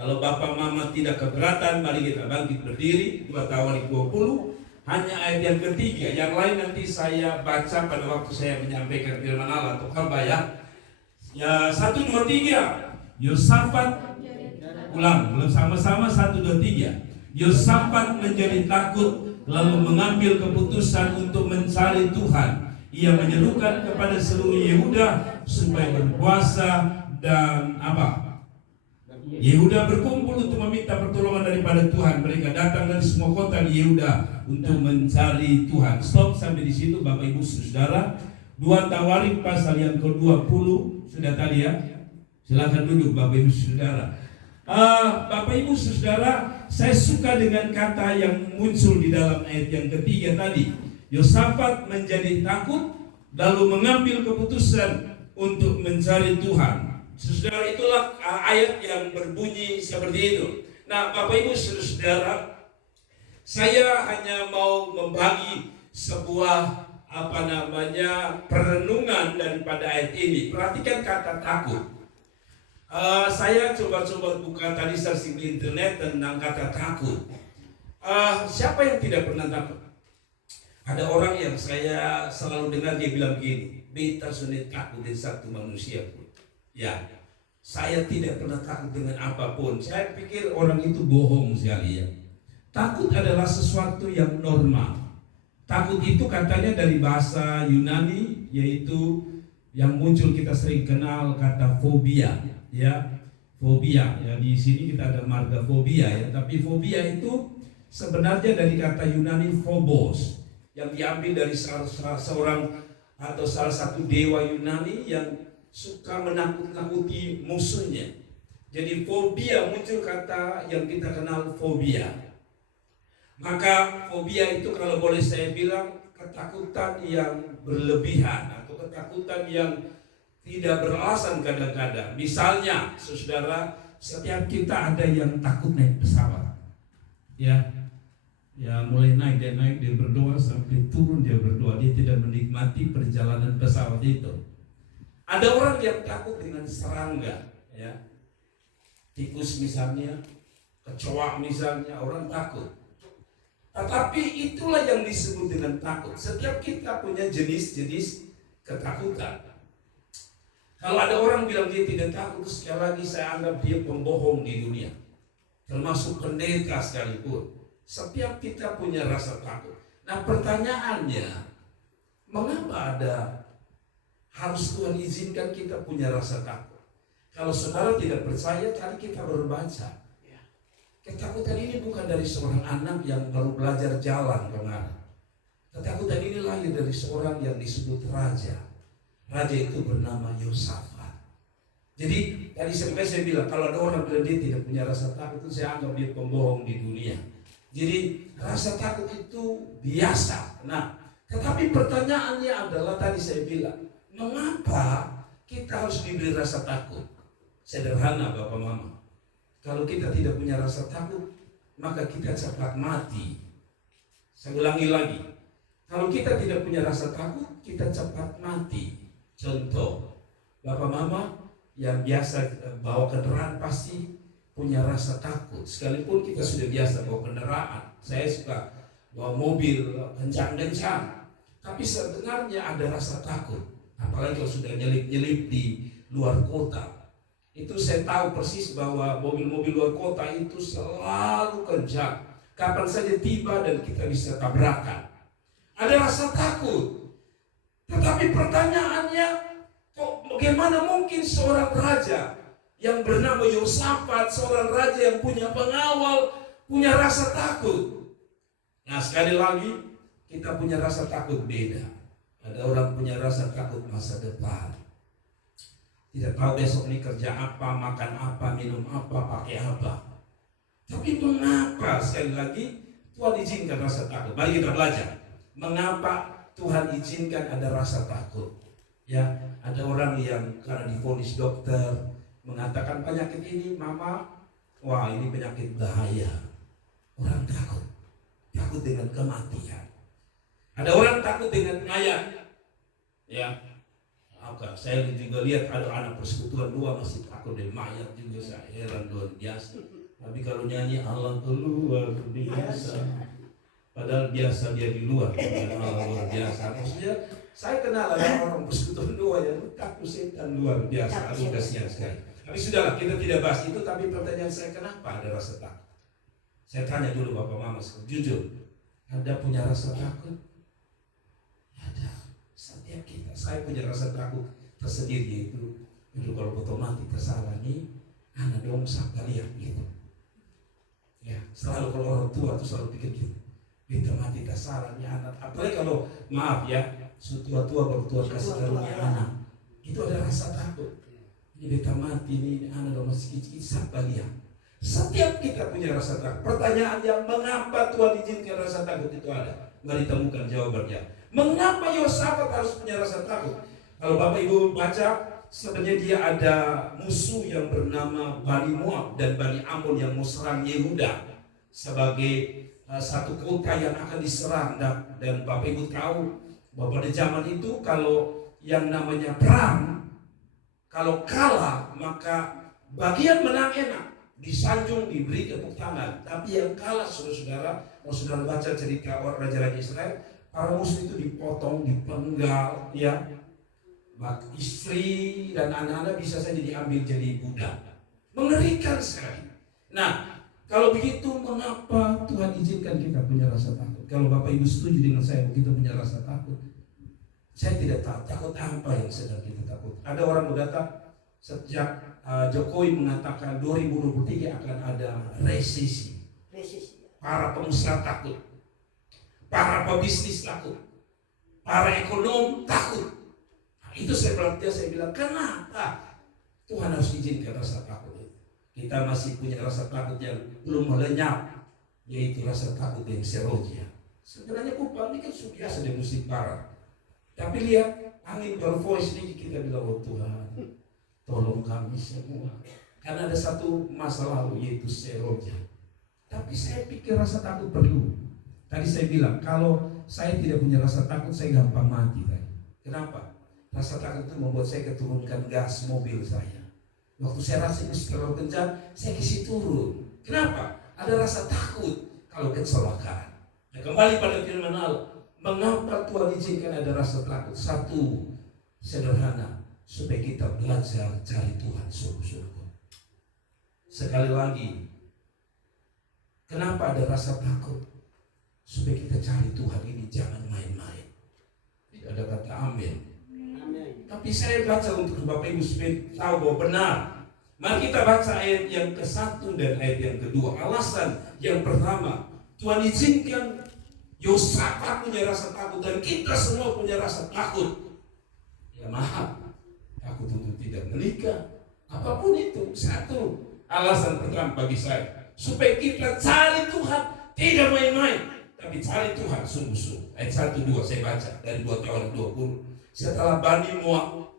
Kalau Bapak Mama tidak keberatan, mari kita bangkit berdiri. 2 Tawarik 20. Hanya ayat yang ketiga. Yang lain nanti saya baca pada waktu saya menyampaikan firman Allah atau khotbah ya. Ya, 1, 2, 3. Yosafat, ulang, belum sama-sama 1, 2, 3. Yosafat menjadi takut, lalu mengambil keputusan untuk mencari Tuhan. Ia menyerukan kepada seluruh Yehuda supaya berpuasa dan apa? Yehuda berkumpul untuk meminta pertolongan daripada Tuhan. Mereka datang dari semua kota di Yehuda untuk mencari Tuhan. Stop sampai di situ, Bapak Ibu Saudara. 2 Tawarik pasal yang ke-20 sudah tadi ya. Silakan duduk Bapak Ibu Saudara. Bapak Ibu Saudara, saya suka dengan kata yang muncul di dalam ayat yang ketiga tadi. Yosafat menjadi takut, lalu mengambil keputusan untuk mencari Tuhan. Saudara, itulah ayat yang berbunyi seperti itu. Nah, Bapak Ibu Saudara, saya hanya mau membagi sebuah perenungan daripada ayat ini. Perhatikan kata takut. Saya coba-coba buka tadi searching di internet tentang kata takut. Siapa yang tidak pernah takut? Ada orang yang saya selalu dengar dia bilang gini, beta sudah takut dengan satu manusia pun. Ya, saya tidak pernah takut dengan apapun. Saya pikir orang itu bohong sekali ya. Takut adalah sesuatu yang normal. Takut itu katanya dari bahasa Yunani, yaitu yang muncul kita sering kenal kata fobia, ya. Fobia, ya di sini kita ada marga fobia ya. Tapi fobia itu sebenarnya dari kata Yunani phobos, yang diambil dari seorang atau salah satu dewa Yunani yang suka menakut-nakuti musuhnya. Jadi fobia muncul kata yang kita kenal fobia. Maka fobia itu kalau boleh saya bilang ketakutan yang berlebihan atau ketakutan yang tidak beralasan kadang-kadang. Misalnya, saudara, setiap kita ada yang takut naik pesawat. Ya, mulai naik dia berdoa sampai turun dia berdoa. Dia tidak menikmati perjalanan pesawat itu. Ada orang yang takut dengan serangga, ya, tikus misalnya, kecoa misalnya, orang takut. Tetapi itulah yang disebut dengan takut. Setiap kita punya jenis-jenis ketakutan. Kalau ada orang bilang dia tidak takut, sekali lagi saya anggap dia pembohong di dunia. Termasuk pendeta sekalipun. Setiap kita punya rasa takut. Nah, pertanyaannya, mengapa harus Tuhan izinkan kita punya rasa takut? Kalau saudara tidak percaya, tadi kita baru baca. Ketakutan ini bukan dari seorang anak yang baru belajar jalan kemarin. Ketakutan ini lahir dari seorang yang disebut raja. Raja itu bernama Yosafat. Jadi tadi saya bilang, kalau ada orang bilang dia tidak punya rasa takut, itu saya anggap dia pembohong di dunia. Jadi rasa takut itu biasa. Nah, tetapi pertanyaannya adalah tadi saya bilang, mengapa kita harus diberi rasa takut? Sederhana Bapak Mama. Kalau kita tidak punya rasa takut, maka kita cepat mati. Saya ulangi lagi. Kalau kita tidak punya rasa takut, kita cepat mati. Contoh, Bapak Mama yang biasa bawa kendaraan pasti punya rasa takut. Sekalipun kita sudah biasa bawa kendaraan. Saya suka bawa mobil kencang-kencang. Tapi sebenarnya ada rasa takut. Apalagi kalau sudah nyelip-nyelip di luar kota. Itu saya tahu persis bahwa mobil-mobil luar kota itu selalu kencang. Kapan saja tiba dan kita bisa tabrakan. Ada rasa takut. Tetapi pertanyaannya, kok bagaimana mungkin seorang raja yang bernama Yosafat, seorang raja yang punya pengawal, punya rasa takut? Nah, sekali lagi, kita punya rasa takut beda. Ada orang punya rasa takut masa depan. Tidak tahu besok ini kerja apa, makan apa, minum apa, pakai apa. Tapi mengapa sekali lagi Tuhan izinkan rasa takut? Mari kita belajar. Mengapa Tuhan izinkan ada rasa takut? Ya, ada orang yang karena divonis dokter mengatakan penyakit ini, mama, wah ini penyakit bahaya. Orang takut dengan kematian. Ada orang takut dengan mayat. Ya, Maka saya juga lihat ada anak persekutuan 2 masih takut dari mayat juga, saya heran luar biasa. Tapi kalau nyanyi Allah luar biasa, padahal biasa dia di luar, Allah luar biasa. Maksudnya saya kenal ada orang persekutuan 2 yang takut setan luar biasa. Aduh kasihan sekali. Tapi sudahlah, kita tidak bahas itu. Tapi pertanyaan saya, kenapa ada rasa takut? Saya tanya dulu Bapak Mama, jujur, Anda punya rasa takut? Ada. Setiap kita, saya punya rasa takut tersendiri, yaitu kalau otomatis kesalahan ini anak dong sampai lihat gitu. Ya, selalu kalau orang tua tuh selalu pikir gitu. Beta mati kesalahannya anak. Apalagi kalau maaf ya, tua-tua baru tua kasih karunia anak. Itu ada rasa takut. Ini beta mati ini anak dong masih kecil sampai lihat. Setiap kita punya rasa takut. Pertanyaan yang mengapa Tuhan izinkan rasa takut itu ada? Mari temukan jawabannya. Mengapa Yosafat harus punya rasa takut? Kalau Bapak Ibu baca, sebenarnya dia ada musuh yang bernama Bani Moab dan Bani Ammon yang mau serang Yehuda sebagai satu kota yang akan diserang. Dan Bapak Ibu tahu bahwa pada zaman itu kalau yang namanya perang, kalau kalah maka bagian menang enak, disanjung, diberi tepuk tangan. Tapi yang kalah, saudara-saudara, kalau saudara baca cerita orang raja-raja Israel, para musuh itu dipotong, dipenggal, ya. Istri dan anak-anak bisa saja diambil jadi budak. Mengerikan sekali. Nah, kalau begitu mengapa Tuhan izinkan kita punya rasa takut? Kalau Bapak Ibu setuju dengan saya kita punya rasa takut, saya tidak tahu takut apa yang sedang kita takut. Ada orang berkata sejak Jokowi mengatakan 2023 akan ada resesi. Para pengusaha takut, para pebisnis takut, para ekonom takut. Nah, itu saya bilang, kenapa Tuhan harus izinkan rasa takut itu? Kita masih punya rasa takut yang belum melenyap, yaitu rasa takut yang seroja. Sebenarnya Kupang ini kan sudah sedang musim parah. Tapi lihat, angin bervoice ini kita bilang, oh Tuhan, tolong kami semua. Karena ada satu masa lalu, yaitu seroja. Tapi saya pikir rasa takut perlu. Tadi saya bilang, kalau saya tidak punya rasa takut, saya gampang mati tadi. Kenapa? Rasa takut itu membuat saya keturunkan gas mobil saya. Waktu saya rasa ini terlalu kencang, saya kasih turun. Kenapa? Ada rasa takut kalau kecelakaan. Nah, kembali pada firman Allah, mengapa Tuhan izinkan ada rasa takut? Satu, sederhana, supaya kita belajar cari Tuhan sungguh-sungguh. Sekali lagi, kenapa ada rasa takut? Supaya kita cari Tuhan ini jangan main-main. Tidak ada kata amin. Tapi saya baca untuk Bapak Ibu supaya tahu bahwa benar. Mari kita baca ayat yang ke-1 dan ayat yang kedua. Alasan yang pertama, Tuhan izinkan Yosafat punya rasa takut dan kita semua punya rasa takut. Ya maaf, takut untuk tidak menikah. Apapun itu, satu alasan pertama bagi saya, supaya kita cari Tuhan tidak main-main, tapi cari Tuhan sungguh-sungguh. Ayat 1-2 saya baca dari 2 Tawarikh 20. Setelah Bani Moab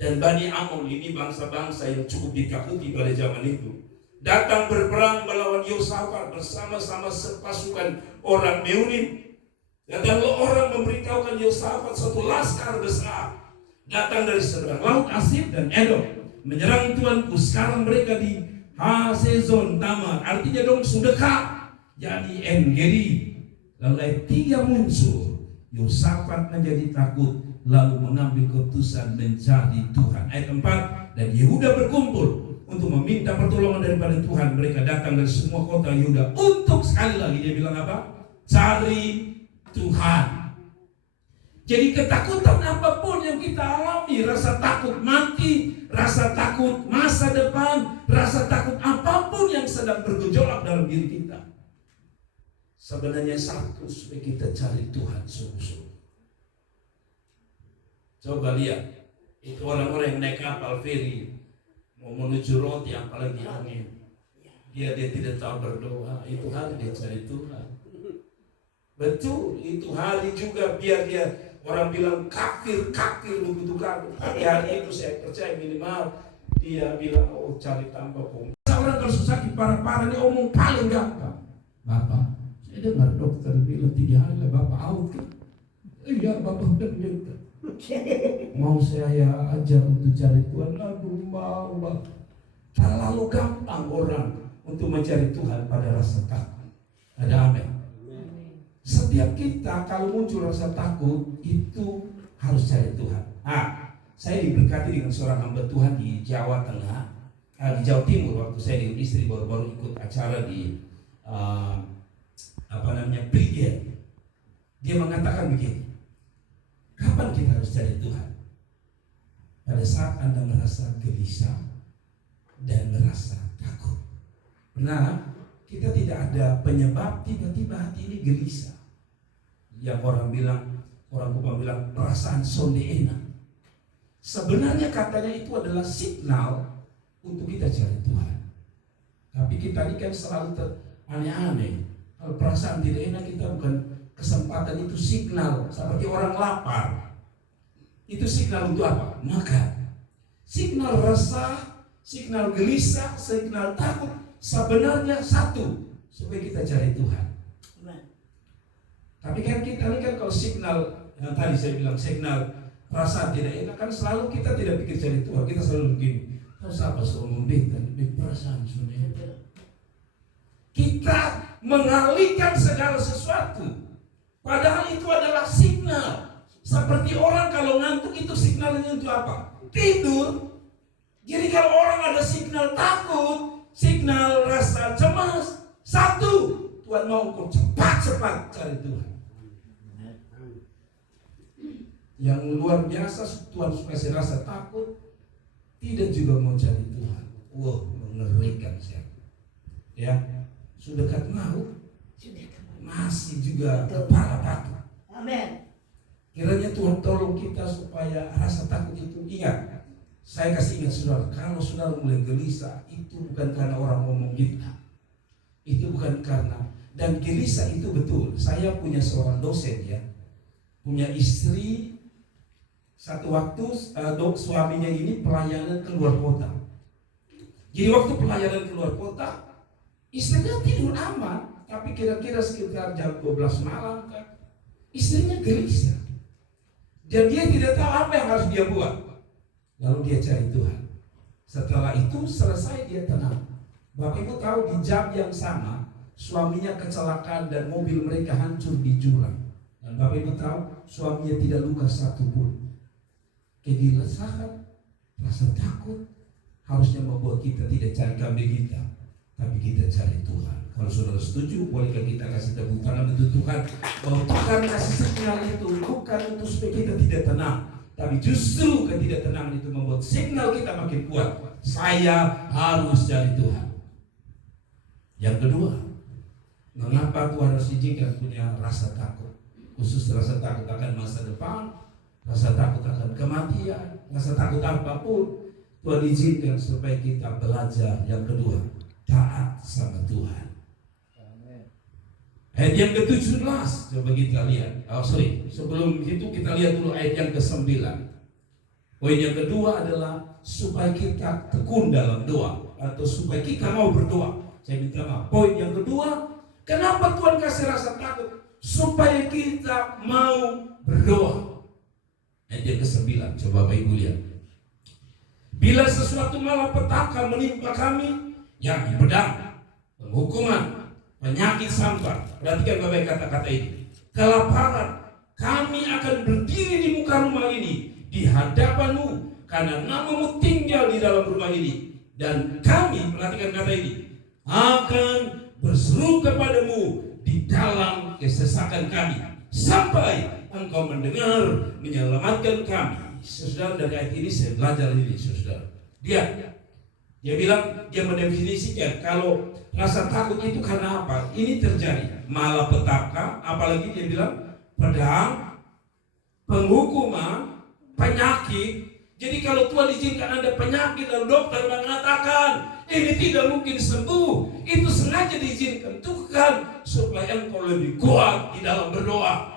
dan Bani Ammon, ini bangsa-bangsa yang cukup ditakuti pada zaman itu, datang berperang melawan Yosafat bersama-sama sepasukan orang Meunim. Datanglah orang memberitahukan Yosafat suatu laskar besar datang dari seberang laut Asir dan Edom menyerang tuanku. Sekarang mereka di Hasezon Tamar, artinya dong sudekat, yakni En-Gedi. Lalu ayat 3 muncul, Yosafat menjadi takut lalu mengambil keputusan mencari Tuhan. Ayat 4, dan Yehuda berkumpul untuk meminta pertolongan daripada Tuhan. Mereka datang dari semua kota Yehuda untuk, sekali lagi dia bilang apa? Cari Tuhan. Jadi ketakutan apapun yang kita alami, rasa takut mati, rasa takut masa depan, rasa takut apapun yang sedang bergejolak dalam diri kita, sebenarnya satu, supaya kita cari Tuhan sungguh-sungguh. Coba lihat, itu orang-orang yang naik kapal feri mau menuju roti, apalagi angin, dia tidak tahu berdoa. Itu hari dia cari Tuhan. Betul, itu hari juga biar dia orang bilang kafir begitu kafir. Tapi hari itu saya percaya minimal dia bilang, oh cari tanpa pun. Orang kalau sakit parah-parah dia omong paling gampang, Bapak, saya dengar dokter bilang 3 hari lah Bapak out kan? Iya Bapak udah meninggal. Mau saya ajar untuk cari Tuhan, aduh mau. Terlalu gampang orang untuk mencari Tuhan pada rasa takut. Ada amin. Setiap kita kalau muncul rasa takut itu harus cari Tuhan. Saya diberkati dengan seorang hamba Tuhan di Jawa Tengah, di Jawa Timur, waktu saya dengan istri baru-baru ikut acara di Brigade. Dia mengatakan begini, kapan kita harus cari Tuhan? Pada saat Anda merasa gelisah dan merasa takut. Benar, kita tidak ada penyebab tiba-tiba hati ini gelisah. Yang orang Kupang bilang perasaan sonde enak. Sebenarnya katanya itu adalah signal untuk kita cari Tuhan. Tapi kita ini kan selalu aneh-aneh. Kalau perasaan tidak enak kita bukan kesempatan, itu signal. Seperti orang lapar. Itu signal untuk apa? Makan. Signal resah, signal gelisah, signal takut sebenarnya satu, supaya kita cari Tuhan. Tapi kan kita ini kan kalau signal yang tadi saya bilang signal perasaan tidak enak, kan selalu kita tidak pikir cari Tuhan. Kita selalu begini, terus apa soal perasaan sudah. Kita mengalihkan segala sesuatu, padahal itu adalah signal. Seperti orang kalau ngantuk itu signalnya untuk apa? Tidur. Jadi kalau orang ada signal takut, signal rasa cemas, satu, Tuhan mau engkau cepat-cepat cari Tuhan. Yang luar biasa, Tuhan kasih rasa takut, tidak juga mau cari Tuhan. Wow, mengerikan siapa? Ya, sudah dekat maut, masih juga kepala takut. Amin. Kiranya Tuhan tolong kita supaya rasa takut itu, ingat, saya kasih ingat saudara, kalau saudara mulai gelisah, itu bukan karena orang ngomong kita, itu bukan karena, dan gelisah itu betul. Saya punya seorang dosen ya, punya istri. Satu waktu suaminya ini pelayanan keluar kota. Jadi waktu pelayanan keluar kota, istrinya tidur aman, tapi kira-kira sekitar jam 12 malam kan, istrinya gelisah. Dan dia tidak tahu apa yang harus dia buat. Lalu dia cari Tuhan. Setelah itu selesai, dia tenang. Bapak Ibu tahu di jam yang sama, suaminya kecelakaan dan mobil mereka hancur di jurang. Dan Bapak Ibu tahu, suaminya tidak luka satupun. Kegelisahan, rasa takut harusnya membuat kita tidak cari kambing kita, tapi kita cari Tuhan. Kalau saudara setuju, bolehkah kita kasih tepuk tangan untuk Tuhan? Bahwa Tuhan kasih signal itu bukan untuk supaya kita tidak tenang, tapi justru ketidaktenangan itu membuat signal kita makin kuat. Saya harus cari Tuhan. Yang kedua, mengapa Tuhan harus izinkan punya rasa takut? Khusus rasa takut akan masa depan, rasa takut akan kematian, rasa takut apapun, Tuhan izinkan supaya kita belajar. Yang kedua, taat sama Tuhan. Ayat yang ke-17, coba kita lihat. Sebelum itu kita lihat dulu ayat yang ke-9. Poin yang kedua adalah supaya kita tekun dalam doa, atau supaya kita mau berdoa. Saya minta maaf. Poin yang kedua, kenapa Tuhan kasih rasa takut? Supaya kita mau berdoa. Ayat yang ke-9, coba Bapak Ibu lihat. Bila sesuatu malapetaka menimpa kami, yakni pedang, penghukuman, penyakit sampar. Perhatikan Bapak kata-kata ini. Kelaparan, kami akan berdiri di muka rumah ini, di hadapanmu, karena namamu tinggal di dalam rumah ini. Dan kami, perhatikan kata ini, akan berseru kepadamu di dalam kesesakan kami, sampai engkau mendengar, menyelamatkan kami. Saudara, dari ayat ini saya belajar ini, saudara. Dia bilang, dia mendefinisikan kalau rasa takut itu karena apa? Ini terjadi malapetaka, apalagi dia bilang pedang, penghukuman, penyakit. Jadi kalau Tuhan izinkan Anda penyakit dan dokter mengatakan ini tidak mungkin sembuh, itu sengaja diizinkan Tuhan supaya engkau lebih kuat di dalam berdoa.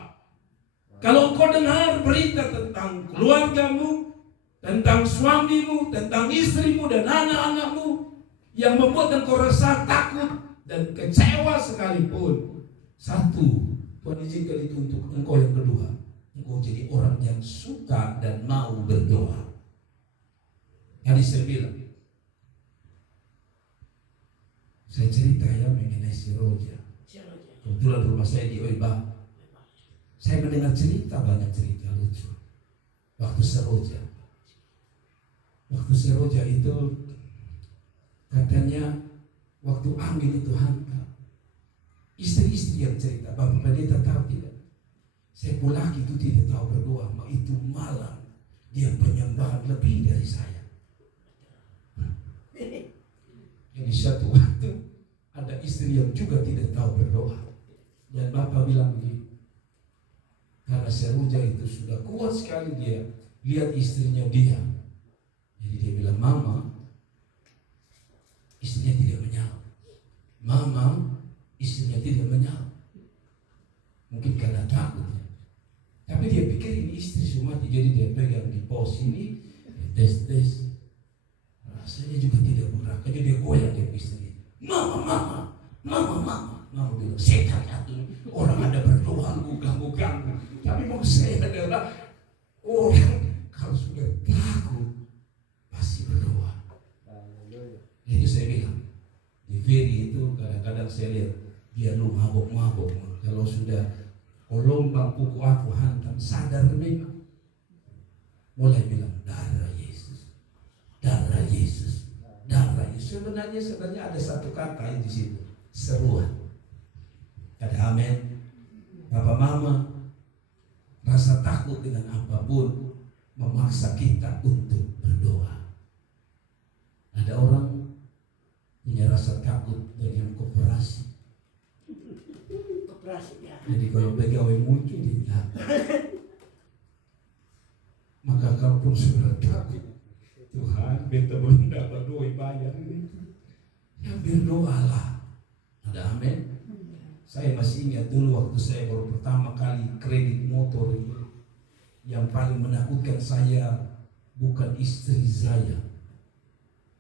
Kalau engkau dengar berita tentang keluargamu, tentang suamimu, tentang istrimu dan anak-anakmu yang membuat engkau rasa takut dan kecewa sekalipun, satu, Tuhan izinkan itu untuk engkau. Yang kedua, engkau jadi orang yang suka dan mau berdoa. Tadi saya bilang, saya cerita ya mengenai si Roja. Kebetulan rumah saya di Oibah. Saya mendengar banyak cerita lucu. Waktu Seroja itu katanya waktu angin itu hantam, istri-istri yang cerita, Bapak Pendeta tahu tidak? Saya laki itu tidak tahu berdoa, itu malam dia penyembahan lebih dari saya. Jadi satu waktu ada istri yang juga tidak tahu berdoa, dan Bapak bilang begini, karena Seroja itu sudah kuat sekali, dia lihat istrinya diam. Jadi dia bilang, Mama, istrinya tidak menjawab. Mama, istrinya tidak menjawab. Mungkin karena takutnya. Tapi dia pikir ini istri semua, jadi dia pegang di pos ini, tes. Rasanya juga tidak bergerak. Jadi dia goyang dia istri. Mama. Mama bilang, setan satu. Orang ada berdoa, ganggu. Tapi mau saya adalah orang kalau sudah takut pasti berdoa. Jadi saya bilang, di Ferry itu kadang-kadang saya lihat dia lu mabok. Kalau sudah gelombang kuku aku hantam, sadar memang. Mulai bilang darah Yesus. Sebenarnya ada satu kata di situ, seruan. Ada amin. Bapak Mama, rasa takut dengan apapun memaksa kita untuk berdoa. Ada orang punya rasa takut dengan koperasi. Jadi kalau pegawai muncul dia maka kalaupun sudah takut, Tuhan beta belum dapat doa bayar ini, ya berdoalah. Ada amin. Saya masih ingat dulu waktu saya baru pertama kali kredit motor ini, yang paling menakutkan saya bukan istri saya,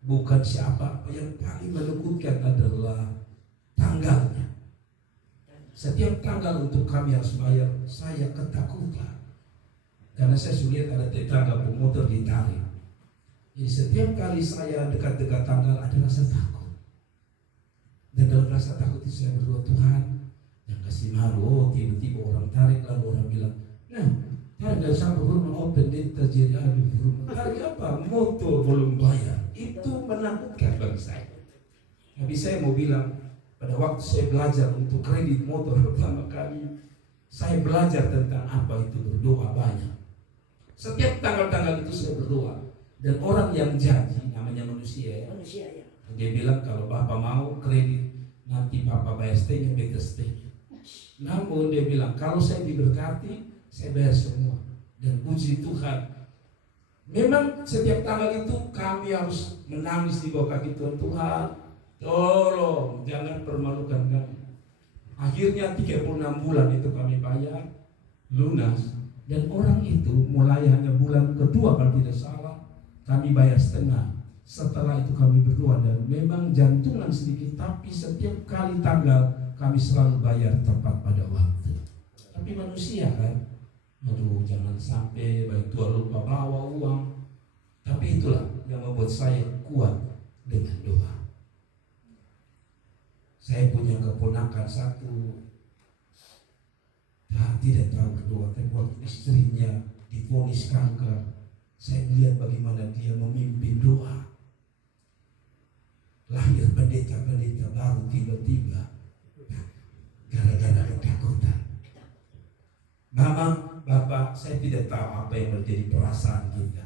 bukan siapa, yang paling menakutkan adalah tanggalnya. Setiap tanggal untuk kami harus bayar, saya ketakutan. Karena saya sulit ada tetangga pemotor ditarik. Jadi setiap kali saya dekat-dekat tanggal ada rasa takut. Dan dalam rasa takut itu saya berdoa, Tuhan, yang kasih malu. Tiba-tiba orang tarik, lalu orang bilang, nah, harga sampai rumah open date terjadi rumah. Harga apa? Motor belum bayar. Itu menakutkan bagi saya. Tapi saya mau bilang, pada waktu saya belajar untuk kredit motor pertama kali, saya belajar tentang apa itu berdoa banyak. Setiap tanggal-tanggal itu saya berdoa. Dan orang yang janji, namanya manusia ya. Dia bilang kalau Bapak mau kredit, nanti Bapak bayar setengah, beta setengah. Namun dia bilang kalau saya diberkati, saya bayar semua. Dan puji Tuhan, memang setiap tanggal itu kami harus menangis di bawah kaki Tuhan. Tuhan, tolong jangan permalukan kami. Akhirnya 36 bulan itu kami bayar lunas. Dan orang itu mulai hanya bulan kedua kalau tidak salah, kami bayar setengah. Setelah itu kami berdoa dan memang jantungan sedikit, tapi setiap kali tanggal kami selalu bayar tepat pada waktu. Tapi manusia kan, aduh jangan sampai baik Tuhan lupa bawa uang. Tapi itulah yang membuat saya kuat dengan doa. Saya punya keponakan satu, tidak tahu berdoa, tapi waktu istrinya divonis kanker, saya lihat bagaimana dia memimpin doa. Lahir pendeta-pendeta baru tiba-tiba gara-gara ketakutan. Mama, Bapak, saya tidak tahu apa yang menjadi perasaan kita.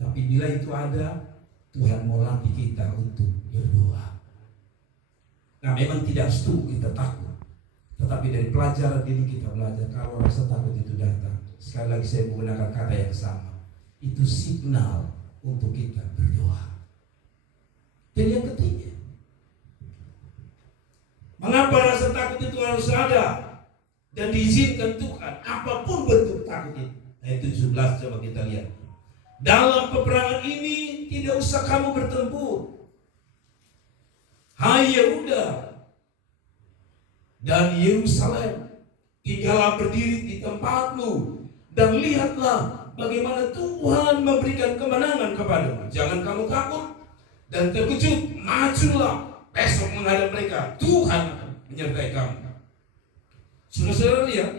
Tapi bila itu ada, Tuhan mau latih kita untuk berdoa. Nah, memang tidak setuju kita takut. Tetapi dari pelajaran ini kita belajar kalau rasa takut itu datang. Sekali lagi saya menggunakan kata yang sama. Itu signal untuk kita berdoa. Dan yang ketiga, mengapa rasa takut itu harus ada dan diizinkan Tuhan, apapun bentuk takut itu. Ayat 17 coba kita lihat. Dalam peperangan ini tidak usah kamu bertempur. Hai Yehuda dan Yerusalem, tinggallah berdiri di tempatmu dan lihatlah bagaimana Tuhan memberikan kemenangan kepadamu. Jangan kamu takut dan terkejut, majulah besok menghadap mereka. Tuhan akan menyertai kamu. Saudara-saudara lihat,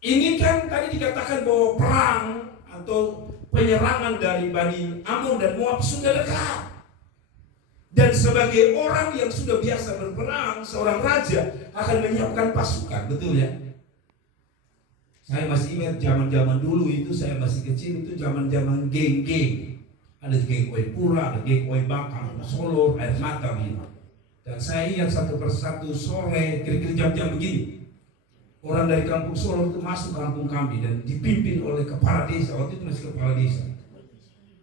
ini kan tadi dikatakan bahwa perang atau penyerangan dari Bani Amon dan Moab sudah dekat. Dan sebagai orang yang sudah biasa berperang, seorang raja akan menyiapkan pasukan, betul ya? Saya masih ingat zaman-zaman dulu itu, saya masih kecil itu zaman-zaman geng-geng. Ada geng Oi Pura, ada geng Oi Bakang, Solo, Air Mata gitu. Dan saya ingat satu persatu sore, kira-kira jam-jam begini, orang dari kampung Solo itu masuk kampung kami dan dipimpin oleh kepala desa. Waktu itu masih kepala desa.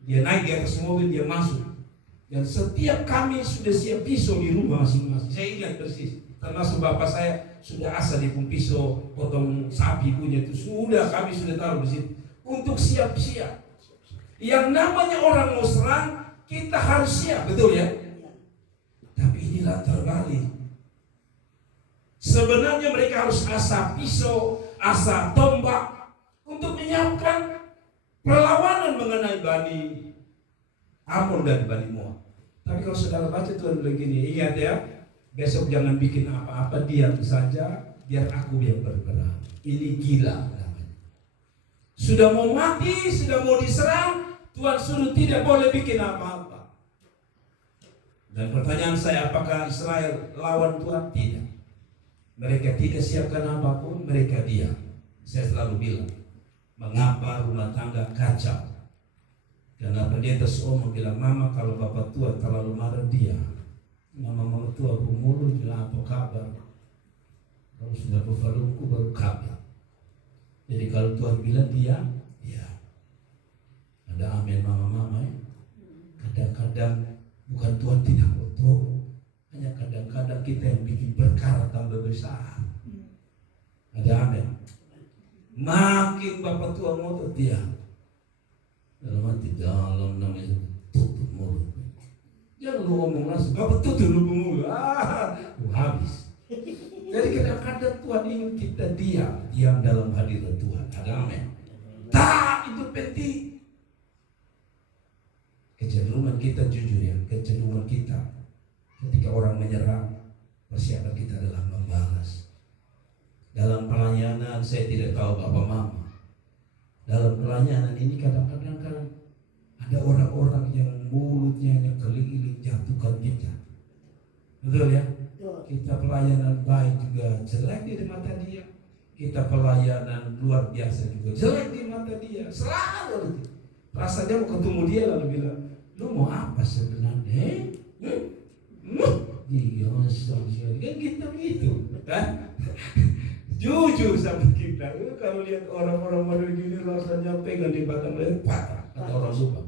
Dia naik di atas mobil, dia masuk. Dan setiap kami sudah siap pisau di rumah masing-masing. Saya ingat persis. Termasuk bapak saya sudah asal di pisau potong sapi punya itu. Kami sudah taruh di situ. Untuk siap-siap. Yang namanya orang mau serang, kita harus siap, betul ya? Tapi inilah terbalik. Sebenarnya mereka harus asah pisau, asah tombak untuk menyiapkan perlawanan mengenai Bani Amon dan Bani Moab. Tapi kalau saudara baca Tuhan begini, ingat ya, besok jangan bikin apa-apa, diam saja, biar aku yang berperang. Ini gila namanya. Sudah mau mati, sudah mau diserang, Tuhan suruh tidak boleh bikin apa-apa. Dan pertanyaan saya, apakah Israel lawan Tuhan? Tidak. Mereka tidak siapkan apapun, mereka diam. Saya selalu bilang, mengapa rumah tangga kacau? Karena pendeta seumur bilang, mama kalau bapak tua terlalu marah dia. Mama tua bermulu bilang apa kabar? Kalau sudah berfalungku baru kabar. Jadi kalau Tuhan bilang dia, ya. Ada amin mama-mama ya. Kadang-kadang bukan Tuhan tidak mau tolong, hanya kadang-kadang kita yang bikin perkara tambah besar. Ada amin. Makin bapak tua ngotot dia. Dalam hati dalam namanya tutup mulut. Jangan lu ngomong langsung, bapak tutup lu mulut. Habis. Jadi kadang-kadang Tuhan ingin kita diam dalam hadirat Tuhan. Ada amin. Tak, itu penting. Kecenderungan kita jujur ya, kecenderungan kita ketika orang menyerang, persiapan kita adalah membalas. Dalam pelayanan saya tidak tahu bapak mama. Dalam pelayanan ini kadang-kadang kan ada orang-orang yang mulutnya yang keliling jatuhkan kita. Betul ya? Kita pelayanan baik juga jelek di mata dia. Kita pelayanan luar biasa juga jelek di mata dia. Selalu rasanya mau ketemu dia lalu bilang, lu mau apa sebenarnya? Dia kan kita gitu kan? Jujur sama kita. Kalau lihat orang-orang model gini rasanya pegang di batang leher patah atau orang lupa.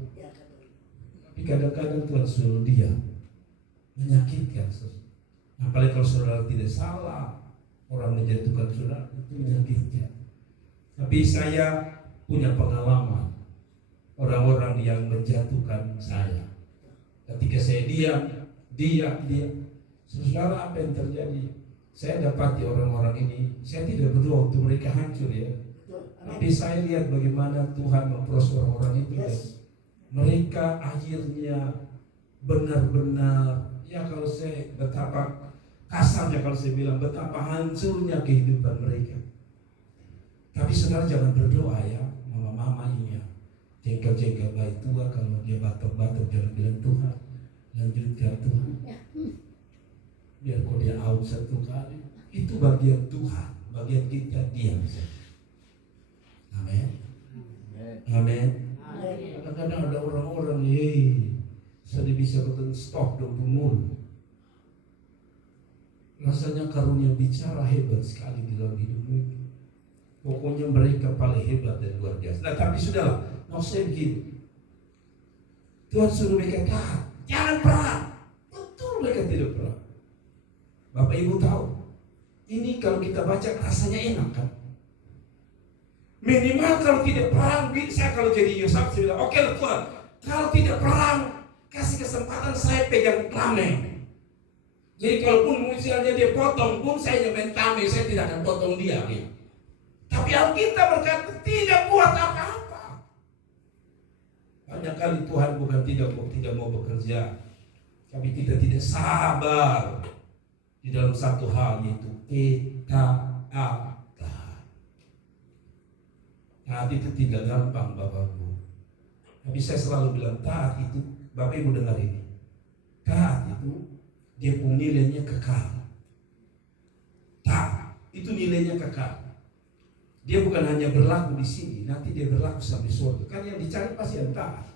Tapi kadang-kadang Tuhan suruh dia menyakitkan. Apalagi kalau saudara tidak salah, orang menjatuhkan saudara itu menyakitkan. Tapi saya punya pengalaman orang-orang yang menjatuhkan saya. Ketika saya diam, saudara apa yang terjadi? Saya dapati orang-orang ini, saya tidak berdoa untuk mereka hancur ya. Tapi saya lihat bagaimana Tuhan memproses orang-orang itu. Mereka akhirnya benar-benar, ya kalau saya betapa kasarnya kalau saya bilang, betapa hancurnya kehidupan mereka. Tapi saudara jangan berdoa ya, mama-mama ini ya. Jengkel-jengkel baik tua, kalau dia batuk-batuk jangan bilang Tuhan, lanjutkan Tuhan. Biar kau dia out satu kali, itu bagian Tuhan, bagian kita diam saja. Amin. Amin. Kadang-kadang ada orang-orang sudah bisa betul stop 20 mulut. Rasanya karunia bicara hebat sekali di dalam hidupmu. Pokoknya mereka paling hebat dan luar biasa. Nah tapi sudahlah, maksudnya begini. Tuhan suruh mereka jangan perang. Betul mereka tidak perang. Bapak Ibu tahu, ini kalau kita baca rasanya enak kan? Minimal kalau tidak perang, saya kalau jadi Yosaf saya bilang, oke lah Tuhan, kalau tidak perang, kasih kesempatan saya pegang tameng. Jadi kalaupun misalnya dia potong pun saya main tameng, saya tidak akan potong dia. Tapi Alkitab berkata tidak buat apa-apa. Banyak kali Tuhan bukan tidak mau bekerja, tapi kita tidak sabar di dalam satu hal, yaitu ketaatan. Taat itu tidak gampang Bapak-Ibu. Tapi saya selalu bilang taat itu, Bapak Ibu dengar ini, taat itu dia punya nilainya kekal. Taat itu nilainya kekal. Dia bukan hanya berlaku di sini, nanti dia berlaku sampai surga. Kan yang dicari pasti yang taat.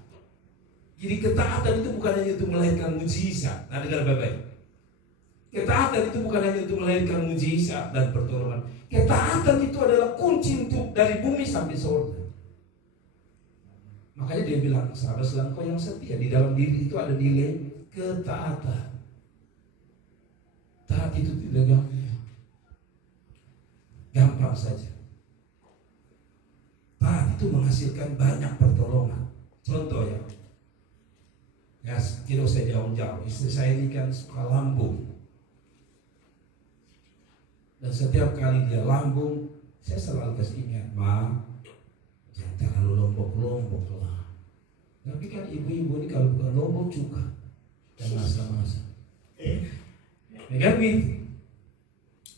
Jadi ketaatan itu bukan hanya untuk melahirkan mujizat. Nah, dengar baik-baik. Ketaatan itu bukan hanya untuk melahirkan mujizat dan pertolongan. Ketaatan itu adalah kunci untuk dari bumi sampai surga. Makanya dia bilang, sahabat selangkau yang setia, di dalam diri itu ada nilai ketaatan. Taat itu tidak gampang. Gampang saja. Taat itu menghasilkan banyak pertolongan. Contoh ya tidak usah jauh-jauh. Istri saya ini kan suka lambung. Dan setiap kali dia lambung, saya selalu kasih ingat, Ma, jangan terlalu lombok-lombok lah. Tapi kan ibu-ibu ini kalau bukan lombok juga, dan masa-masa. Kan gitu.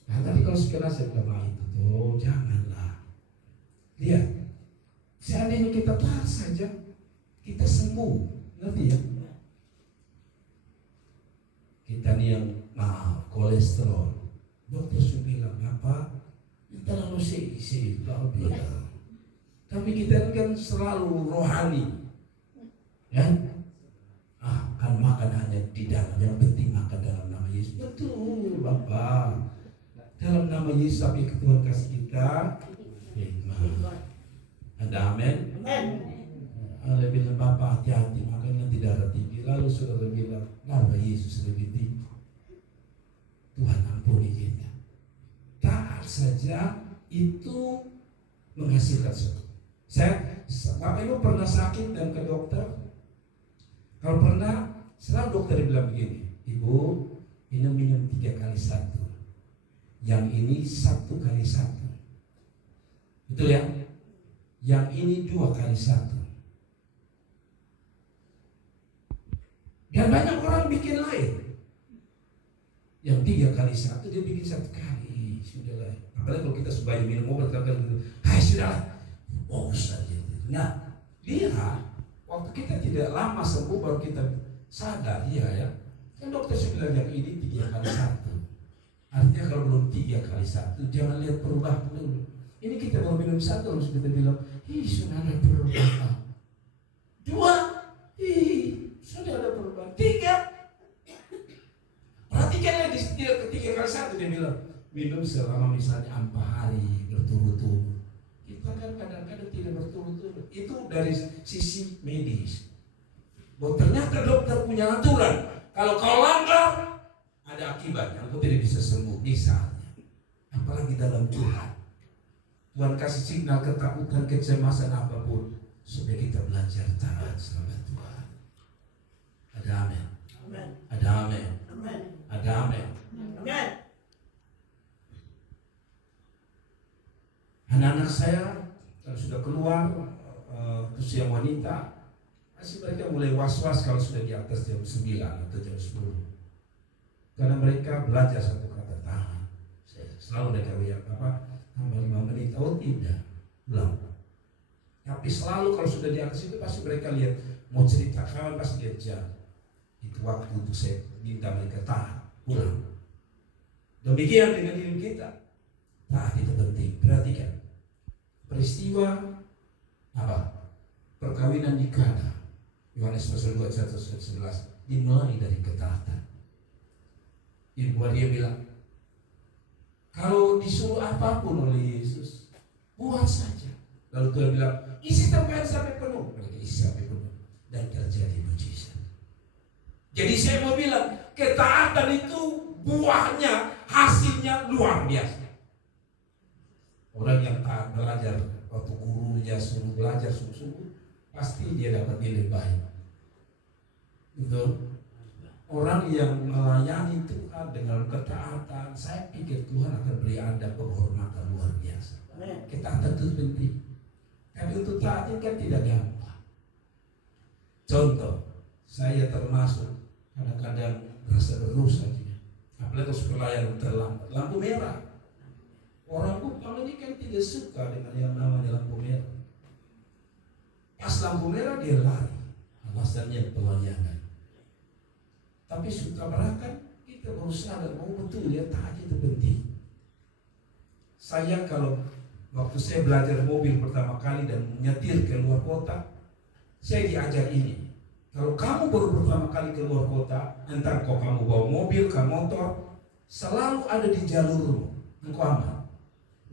Nah, tapi kalau sekarang saya bilang itu tuh janganlah. Lihat, seandainya kita taat saja, kita sembuh, ngerti ya? Kita nih yang kolesterol. Dokter sudah bilang apa? Terlalu seisi, kalau bilang. Tapi kita kan selalu rohani, ya. Kan makan hanya di dalam. Yang penting makan dalam nama Yesus. Betul, Bapak. Dalam nama Yesus, tapi Tuhan kasih kita hikmah. Ada amin? Ada bilang, Bapak hati-hati makannya di darah tinggi. Lalu saudara bilang, darah Yesus lebih tinggi. Tuhan ampuni kita. Taat saja itu menghasilkan sesuatu. Bapak Ibu pernah sakit dan ke dokter? Kalau pernah, selalu dokter bilang begini, Ibu, minum 3 kali 1. Yang ini 1 kali 1. Betul ya? Yang ini 2 kali 1. Dan banyak orang bikin lain. Yang 3 kali 1 dia bikin 1 kali. Sudahlah. Apalagi kalau kita sebanyak minum obat kan gitu. Hai sudahlah. Fokus saja. Nah, lihat waktu kita tidak lama sembuh baru kita sadar, ya. Kan dokter sudah bilang yang ini 3 kali 1. Artinya kalau belum 3 kali 1 jangan lihat perubahan dulu. Ini kita mau minum 1 lalu kita bilang, sudah ada perubahan. 2, sudah ada perubahan. 3. Perhatikan ya di ketiga kali 1 dia bilang minum selama misalnya 4 hari berturut-turut. Kita kan kadang-kadang tidak berturut-turut. Itu dari sisi medis. Ternyata dokter punya aturan. Kalau kau langgar ada akibatnya. Kau tidak bisa sembuh misalnya. Apalagi dalam Tuhan. Tuhan kasih signal ketakutan, kecemasan apapun supaya kita belajar taat sama Tuhan. Ada amin. Ada amin. Ada amin. Anak-anak saya kalau sudah keluar usia wanita, masih mereka mulai was-was kalau sudah di atas jam 9 atau jam 10. Karena mereka belajar satu kata tahan. Selalu mereka bilang tambah 5 menit. Oh tidak, ulang. Tapi selalu kalau sudah di atas itu pasti mereka lihat mau cerita kawan pasti dia jam. Itu waktu untuk saya minta mereka tahan. Ulang. Demikian dengan hidup kita. Taat itu penting. Perhatikan. Peristiwa perkawinan di Kana. Yohanes pasal 2 ayat 11 dimulai dari ketaatan. Ibu dia bilang, kalau disuruh apapun oleh Yesus, buat saja. Lalu Tuhan bilang, isi tempat sampai penuh. Mereka isi sampai penuh dan terjadi mujizat. Jadi saya mau bilang, ketaatan itu buahnya, hasilnya luar biasa. Orang yang taat belajar, waktu gurunya suruh belajar sungguh-sungguh, pasti dia dapat nilai baik. Betul? Orang yang melayani Tuhan dengan ketaatan, saya pikir Tuhan akan beri Anda penghormatan luar biasa. Ketaatan itu penting. Tapi untuk taat ini kan tidak gampang. Contoh, saya termasuk kadang-kadang merasa berdosa juga. Apalagi kalau pelayanan terlambat, lampu merah. Orang Kupang ini kan tidak suka dengan yang namanya lampu merah. Pas lampu merah dia lari, alasannya pelayanan. Tapi suka berakan kita berusaha dan mau betul ya taat itu penting. Saya kalau waktu saya belajar mobil pertama kali dan nyetir ke luar kota, saya diajar ini. Kalau kamu baru pertama kali ke luar kota, entah kok kamu bawa mobil, ke motor, selalu ada di jalurmu, engkau aman.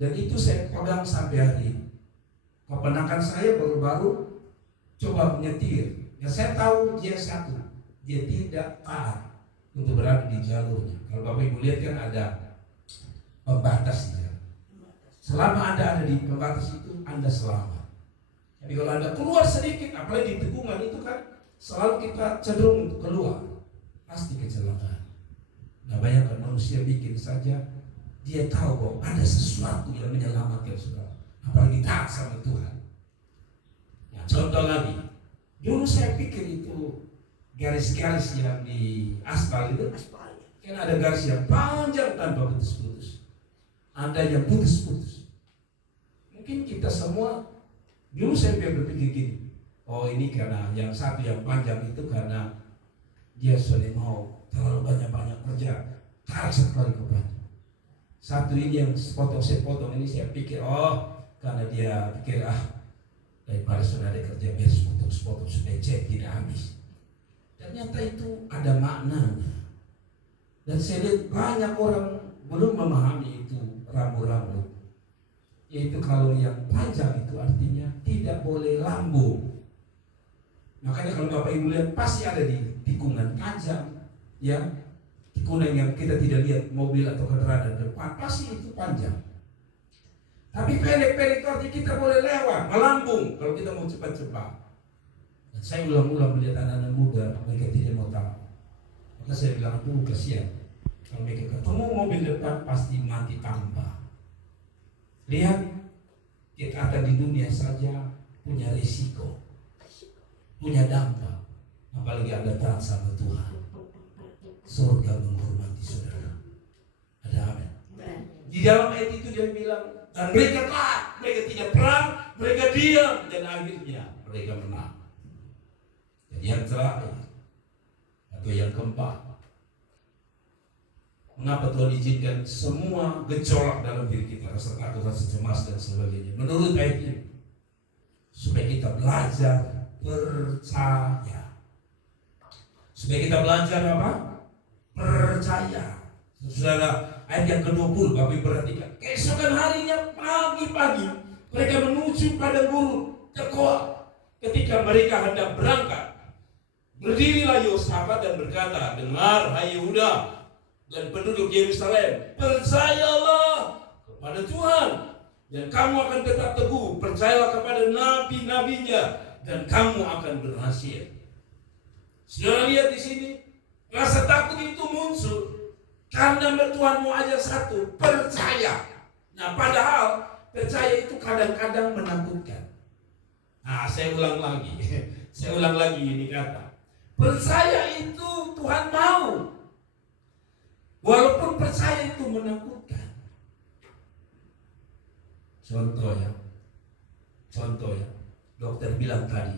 Dan itu saya pegang sampai hari ini. Keponakan saya baru-baru coba menyetir. Ya saya tahu dia satu, dia tidak taat untuk berada di jalurnya. Kalau Bapak Ibu lihat kan ada pembatas di jalan. Selama Anda ada di pembatas itu, Anda selamat. Tapi kalau Anda keluar sedikit, apalagi di tikungan itu kan selalu kita cenderung untuk keluar, pasti kecelakaan. Nah, bayangkan manusia bikin saja, dia tahu bahwa ada sesuatu yang menyelamatkan saudara, apalagi taat sama Tuhan. Nah, contoh lagi, dulu saya pikir itu garis-garis yang di aspal itu, kan ada garis yang panjang tanpa putus-putus, ada yang putus-putus. Mungkin kita semua, dulu saya berpikir gini, oh ini karena yang satu yang panjang itu karena dia sudah mau terlalu banyak kerja, tarik sekali ke panjang. Satu ini yang sepotong ini saya pikir, oh karena dia pikir daripada sudah ada kerja biar sepotong supaya cek tidak habis. Ternyata itu ada maknanya. Dan saya lihat banyak orang belum memahami itu rambu-rambu. Yaitu kalau yang panjang itu artinya tidak boleh lambung. Makanya kalau Bapak Ibu lihat pasti ada di tikungan tajam, ya tikungan yang kita tidak lihat mobil atau kendaraan depan, pasti itu panjang. Tapi pendek-pendek itu artinya kita boleh lewat, melambung kalau kita mau cepat-cepat. Dan saya ulang-ulang melihat anak-anak muda, mereka tidak mau tahu. Maka saya bilang, kasihan. Kalau mereka ketemu mobil depan pasti mati tambah. Lihat, kita ada di dunia saja punya risiko, punya dampak. Apalagi Anda taat sama Tuhan, surga menghormati saudara. Ada amin. Di dalam ayat itu dia bilang, dan mereka taat, mereka tidak perang, mereka diam, dan akhirnya mereka menang. Dan yang terakhir atau yang keempat, mengapa Tuhan izinkan semua gejolak dalam diri kita, rasa takut, rasa cemas dan sebagainya? Menurut ayat ini, supaya kita belajar percaya. Supaya kita belajar apa? Percaya. Saudara, ayat yang ke-20, Bapak Ibu perhatikan. Keesokan harinya pagi-pagi mereka menuju padang gurun Tekoa. Ketika mereka hendak berangkat, berdirilah Yosafat dan berkata, dengar hai Yehuda dan penduduk Yerusalem, percayalah kepada Tuhan dan kamu akan tetap teguh. Percayalah kepada nabi-nabinya dan kamu akan berhasil. Saudara lihat di sini, rasa takut itu muncul karena Tuhan mau ajar satu, percaya. Nah, padahal percaya itu kadang-kadang menakutkan. Nah, saya ulang lagi ini kata. Percaya itu Tuhan mau. Walaupun percaya itu menakutkan. Contoh ya. Dokter bilang tadi,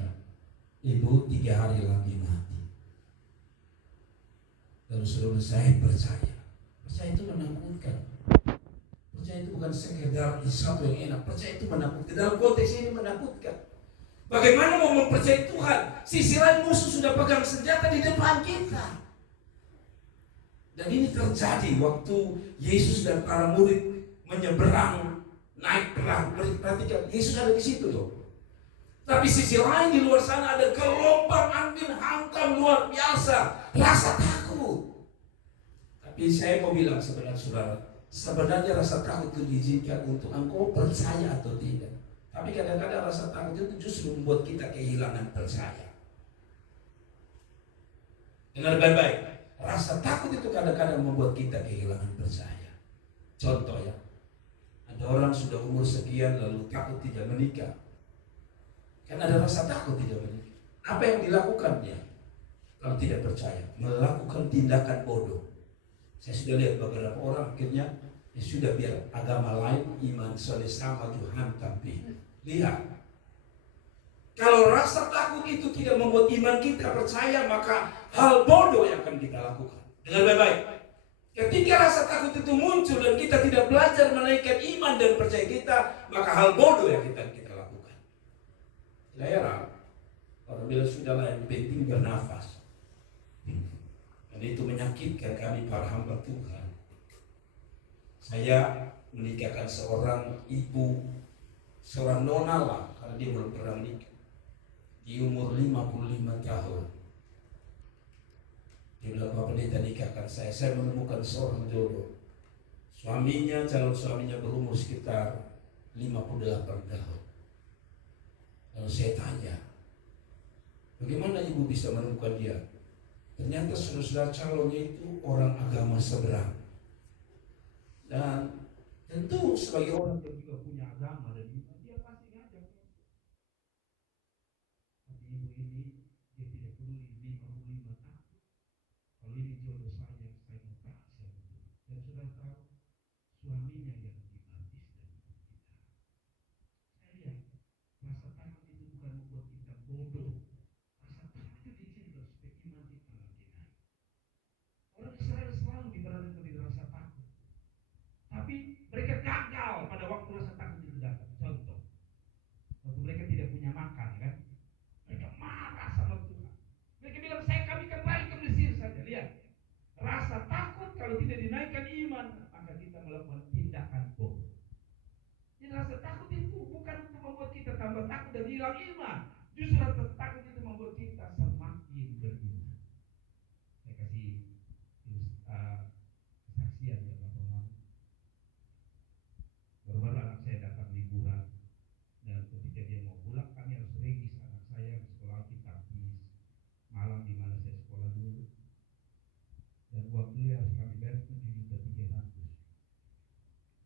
ibu 3 hari lagi mati. Lalu saudara saya percaya. Percaya itu menakutkan. Percaya itu bukan sekedar sesuatu yang enak. Percaya itu menakutkan. Dalam konteks ini menakutkan. Bagaimana mau mempercayai Tuhan? Sisi lain musuh sudah pegang senjata di depan kita. Dan ini terjadi waktu Yesus dan para murid menyeberang naik perahu. Perhatikan, Yesus ada di situ loh. Tapi sisi lain di luar sana ada gelombang angin hantam luar biasa, rasa takut. Tapi saya mau bilang sebenarnya rasa takut itu diizinkan untuk engkau percaya atau tidak. Tapi kadang-kadang rasa takut itu justru membuat kita kehilangan percaya. Dengar baik-baik. Rasa takut itu kadang-kadang membuat kita kehilangan percaya. Contoh ya, ada orang sudah umur sekian lalu takut tidak menikah. Kan ada rasa takut tidak menikah. Apa yang dilakukannya kalau tidak percaya? Melakukan tindakan bodoh. Saya sudah lihat beberapa orang akhirnya ya sudah, biar agama lain, iman soleh sama Tuhan, tapi lihat, kalau rasa takut itu tidak membuat iman kita percaya, maka hal bodoh yang akan kita lakukan. Dengan baik-baik, ketika rasa takut itu muncul dan kita tidak belajar menaikkan iman dan percaya kita, maka hal bodoh yang kita lakukan. Tidak heran orang bilang sudahlah, yang penting bernafas. Dan itu menyakitkan kami para hamba Tuhan. Saya menikahkan seorang ibu, seorang nona lah, karena dia belum pernah menikah. Di umur 55 tahun. Dia bilang, Pak Pendeta nikahkan saya menemukan seorang jodoh. Suaminya, calon suaminya berumur sekitar 58 tahun. Lalu saya tanya, bagaimana ibu bisa menemukan dia? Ternyata saudara calonnya itu orang agama seberang. Dan tentu sebagai orang yang juga punya agama dan iman, dia pasti ngajak. Tapi ibu ini, dia tidak peduli 55 tahun. Kalau ini jodoh saya mau paksa betul. Dan sudah tahu suaminya yang dibaptis dan ikut kita. Saya lihat, rasa takut itu bukan membuat kita bodoh. Rasa takut itu dicinta supaya iman kita makin naik. Orang Israel selalu diberangkatkan dengan rasa takut. Tapi mereka gagal pada waktu rasa takut itu datang. Contoh, waktu mereka tidak punya makan, kan? Mereka marah sama Tuhan. Mereka bilang, kami kembali ke Mesir saja. Lihat, rasa takut kalau tidak dinaikkan iman, maka kita melakukan tindakan bodoh. Jadi rasa takut itu bukan untuk membuat kita tambah takut dan hilang iman. Justru rasa takut itu membuat kita semakin beriman. Saya kasih kesaksian ya Bapak. Baru-baru anak saya datang liburan, dan ketika dia mau pulang, kami harus regis anak saya di sekolah kita di malam di mana saya sekolah dulu. Dan uang dulu harus kami bayar 7.300.000.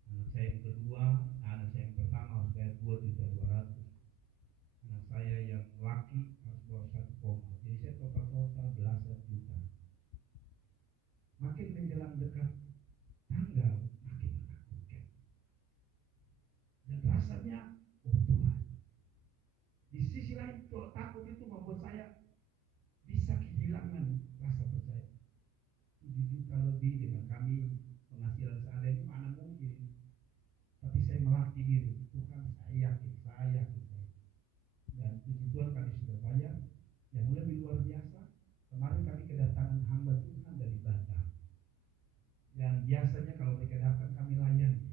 Anak saya yang kedua, anak saya yang pertama harus bayar 2.200.000. Anak saya yang laki harus bayar 1, jadi saya total belasan juta. Makin menjelang dekat tanggal, makin menakutkan. Dan rasanya, oh Tuhan. Di sisi lain, takut itu membuat saya bisa kehilangan rasa percaya. 7 juta lebih dengan kami penghasilan sehari mana mungkin. Tapi saya melatih diri, Tuhan saya yakin. Dan puji Tuhan kami sudah bayar. Yang lebih luar biasa, kemarin kami kedatangan hamba Tuhan dari Batam. Dan biasanya kalau mereka datang kami layani.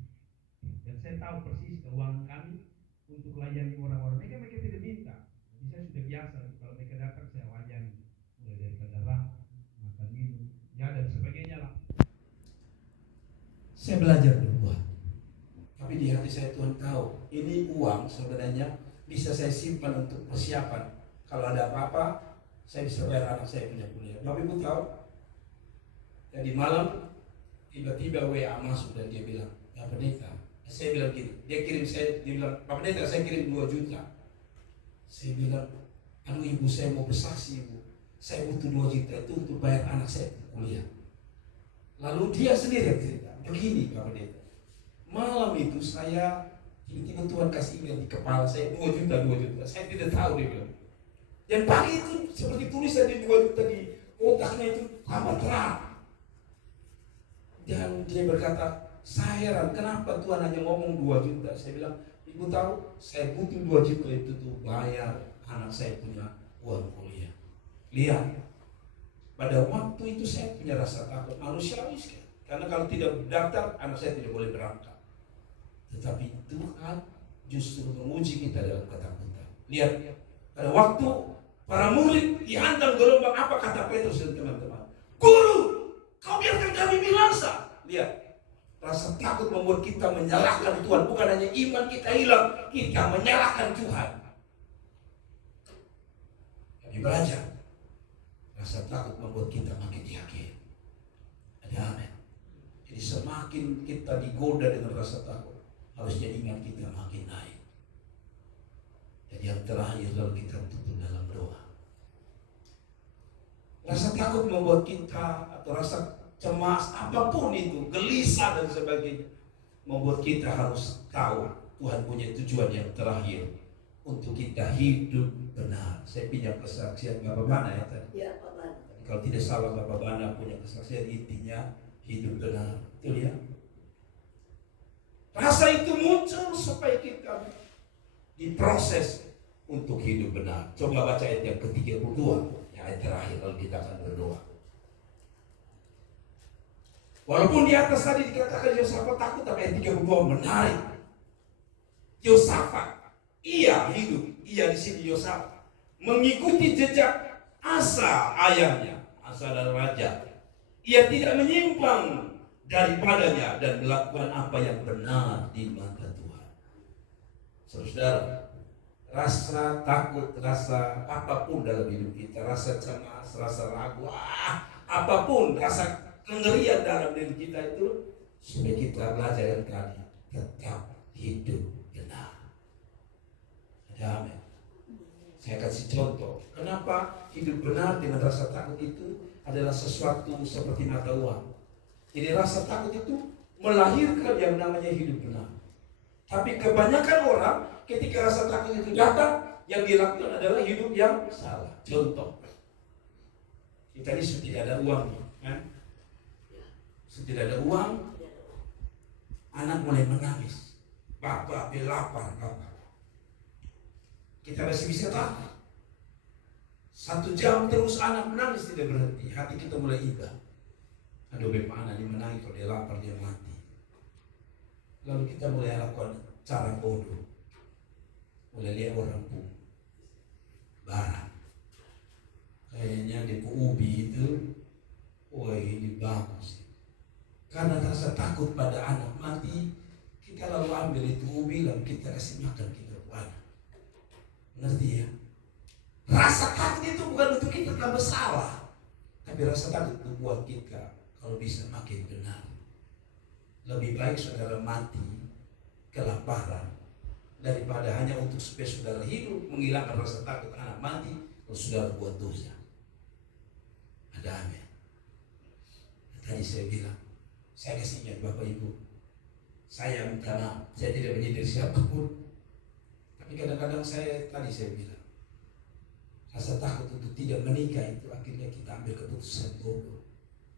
Dan saya tahu persis keuangan kami untuk layani orang-orang. Mereka tidak minta. Jadi saya sudah biasa kalau mereka datang saya layani. Mulai dari kendaraan, makan minum, ya dan sebagainya lah. Saya belajar berbuat. Tapi di hati saya Tuhan tahu, ini uang sebenarnya bisa saya simpan untuk persiapan. Kalau ada apa-apa, saya bisa bayar anak saya punya kuliah. Bapak Ibu tahu? Jadi malam tiba-tiba WA masuk dan dia bilang, Pak Pendeta. Saya bilang gini, dia bilang, Pak Pendeta saya kirim 2 juta. Saya bilang, aduh ibu saya mau bersaksi ibu. Saya butuh 2 juta itu untuk bayar anak saya kuliah. Lalu dia sendiri cerita, begini Pak Pendeta. Malam itu saya tiba-tiba Tuhan kasih email di kepala saya 2 juta. Saya tidak tahu dia bilang. Dan pagi itu seperti tulisan di 2 juta di otaknya itu tambah terang. Dan dia berkata, saya heran kenapa Tuhan hanya ngomong 2 juta. Saya bilang, ibu tahu saya butuh 2 juta itu tuh bayar anak saya punya uang kuliah. Lihat, pada waktu itu saya punya rasa takut manusiawi sekali. Karena kalau tidak daftar, anak saya tidak boleh berangkat. Tetapi Tuhan justru menguji kita dalam ketakutan. Lihat, pada waktu para murid dihantam gelombang, apa kata Petrus dan teman-teman? Guru, kau biarkan kami binasa. Lihat, rasa takut membuat kita menyalahkan Tuhan. Bukan hanya iman kita hilang, kita menyalahkan Tuhan. Kami belajar, rasa takut membuat kita makin yakin. Amin. Jadi semakin kita digoda dengan rasa takut, harusnya iman kita makin naik. Jadi yang terakhir lalu kita tutup dalam doa. Rasa takut membuat kita, atau rasa cemas apapun itu, gelisah dan sebagainya, membuat kita harus tahu Tuhan punya tujuan yang terakhir untuk kita hidup benar. Saya pinjam kesaksian Bapak Bana ya tadi. Ya, Pak Bana. Kalau tidak salah Bapak Bana punya kesaksian, intinya hidup benar. Betul ya? Rasa itu muncul supaya kita diproses untuk hidup benar. Coba baca ayat yang ke-32, ayat terakhir, lalu kita akan berdoa. Walaupun di atas tadi dikatakan Yosafat takut, tapi ayat 32 menarik. Yosafat, ia hidup, ia di sini Yosafat, mengikuti jejak Asa ayahnya, Asa dan raja. Ia tidak menyimpang daripadanya dan melakukan apa yang benar di mata Tuhan. Saudara, rasa takut, rasa apapun dalam hidup kita, rasa cemas, rasa ragu, apapun, rasa kengerian dalam diri kita itu, supaya kita belajar yang tadi, tetap hidup benar. Amin. Saya kasih contoh, kenapa hidup benar dengan rasa takut itu adalah sesuatu seperti mata uang. Jadi rasa takut itu melahirkan yang namanya hidup benar. Tapi kebanyakan orang ketika rasa takut itu datang, yang dilakukan adalah hidup yang salah. Contoh, kita ini sudah tidak ada uang, kan? Sudah tidak ada uang, anak mulai menangis. Bapak, lapar, Bapak. Kita masih bisa tahan. 1 jam terus anak menangis tidak berhenti. Hati kita mulai iba. Aduh, Bapak anak ini menangis, kalau dia lapar dia mati. Lalu kita mulai lakukan cara bodoh. Mulai lihat orang pun barang. Kayaknya di ubi itu, wah ini bagus. Karena rasa takut pada anak mati, kita lalu ambil itu ubi, lalu kita kasih makan kita anak. Ngerti ya? Rasa takut itu bukan untuk kita tambah salah, tapi rasa takut itu buat kita kalau bisa makin benar. Lebih baik saudara mati kelaparan daripada hanya untuk supaya saudara hidup menghilangkan rasa takut anak mati kalau saudara buat dosa. Ada amin. Tadi saya bilang, saya kasih ingat Bapak Ibu, saya minta maaf, saya tidak menyindir siapapun. Tapi kadang-kadang saya bilang, rasa takut untuk tidak menikah itu akhirnya kita ambil keputusan bodoh.